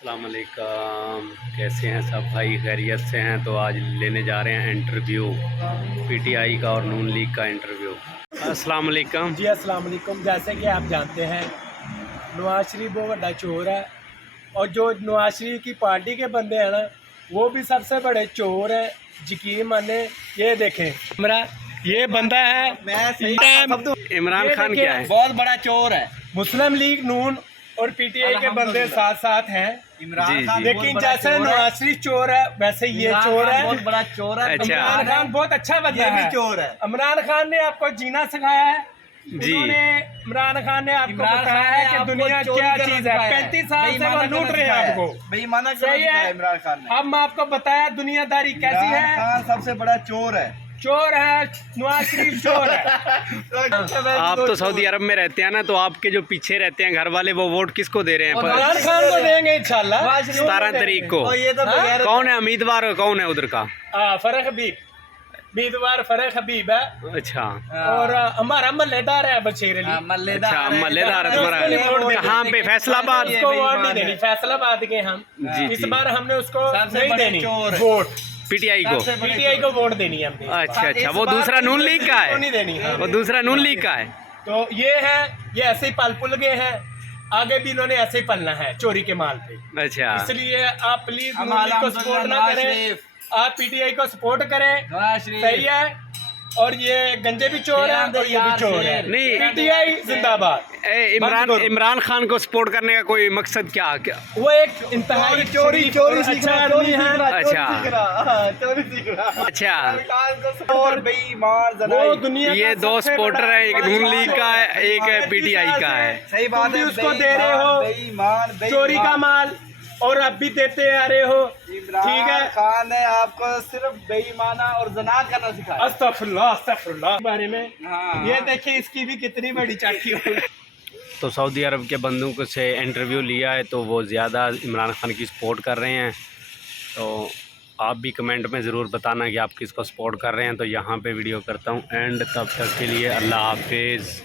अस्सलाम वालेकुम, कैसे हैं सब भाई? खैरियत से हैं? तो आज लेने जा रहे हैं इंटरव्यू पीटीआई का और नून लीग का इंटरव्यू। अस्सलाम वालेकुम जी अस्सलाम वालेकुम। जैसे कि आप जानते हैं नवाज शरीफ बहुत बड़ा चोर है और जो नवाज शरीफ की पार्टी के बंदे हैं ना वो भी सबसे बड़े चोर हैं। यकीन माने, ये देखें मेरा ये बंदा है इमरान ये खान देखिए, क्या है? बहुत बड़ा चोर है। मुस्लिम लीग नून और पीटीआई के बंदे साथ साथ हैं। इमरान जी, खान जी। लेकिन जैसे नवाज शरीफ चोर है वैसे ये चोर है। बहुत बड़ा चोर है। अच्छा। इमरान खान बहुत अच्छा बंदा ये भी है। चोर है। इमरान खान ने आपको जीना सिखाया है। जी। उन्होंने इमरान खान ने आपको इमरान बताया खान है ने कि आपको दुनिया चोरी क्या करना चीज है। सिखाया है। 35 साल से वो बेईमाना लूट करना रहे हैं सिखाया है। आपको। बेईमाना करना सही सिखाया है। इमरान खान ने। अब मैं आपको बताया दुनियादारी कैसी इमरान है। खान सबसे बड़ा चोर है। चोर है, नवाज शरीफ चोर है। आप तो सऊदी अरब में रहते हैं ना, तो आपके जो पीछे रहते हैं घर वाले वो वोट किसको दे रहे हैं? इमरान खान को देंगे इंशाल्लाह 17 तारीख को। और ये तो हाँ? बगैर कौन है उम्मीदवार? कौन है उधर का? फरक हबीब, उम्मीदवार फरक हबीब है। अच्छा और हमारा मल्लेदार है बशीर अली। अच्छा, मल्लेदार है तुम्हारा। उसको कहाँ पे? फैसलाबाद? उसको वोट नहीं देनी, फैसलाबाद के हम जी, इस जी। बार हमने उसको सबसे नहीं बड़े देनी चोर है। वोट। पीटीआई को? पीटीआई को वोट देनी है हमने। अच्छा अच्छा, इस वो बार दूसरा नून लीग का को नहीं है? देनी है। वो दूसरा नून लीग का है। तो ये है, ये ऐसे ही पल पुल गए हैं, आगे भी इन्होंने ऐसे ही पलना है चोरी के माल पे। अच्छा इसलिए आप प्लीज हम नून लीग को आलम सपोर्ट ना नवाज करें, शरीफ। आप पीटीआई को सपोर्ट करें। नवाज शरीफ। सही है। और ये गंजे भी चोर है और ये भी चोर है। नहीं। पीटीआई जिंदाबाद। इमरान खान को सपोर्ट करने का कोई मकसद क्या? वो एक इंतहाई चोरी शरीफ चोरी और सीख अच्छा रहा, आदमी चोरी है। सीख रहा, अच्छा। चोरी सीख रहा, चोरी सीख रहा। अच्छा, और बेईमान वो जनाई। दुनिया ये का दो सबसे सपोर्टर बड़ा है, एक नून लीग का है, एक पीटीआई का है। सही बात तुम भी है। उसको दे रहे हो बेईमान चोरी का माल और अब भी देते आ रहे हो। ठीक है। खान ने आपको सिर्फ बेईमाना और जना करना सिखाया। अस्तगफुरुल्लाह अस्तगफुरुल्लाह के बारे में। हाँ। ये देखिए इसकी भी कितनी बड़ी चाटी हो। तो सऊदी अरब के बंदूक से इंटरव्यू लिया है तो वो ज़्यादा इमरान खान की सपोर्ट कर रहे हैं। तो आप भी कमेंट में ज़रूर बताना कि आप किसको सपोर्ट कर रहे हैं। तो यहाँ पे वीडियो करता हूँ एंड, तब तक के लिए अल्लाह हाफिज़।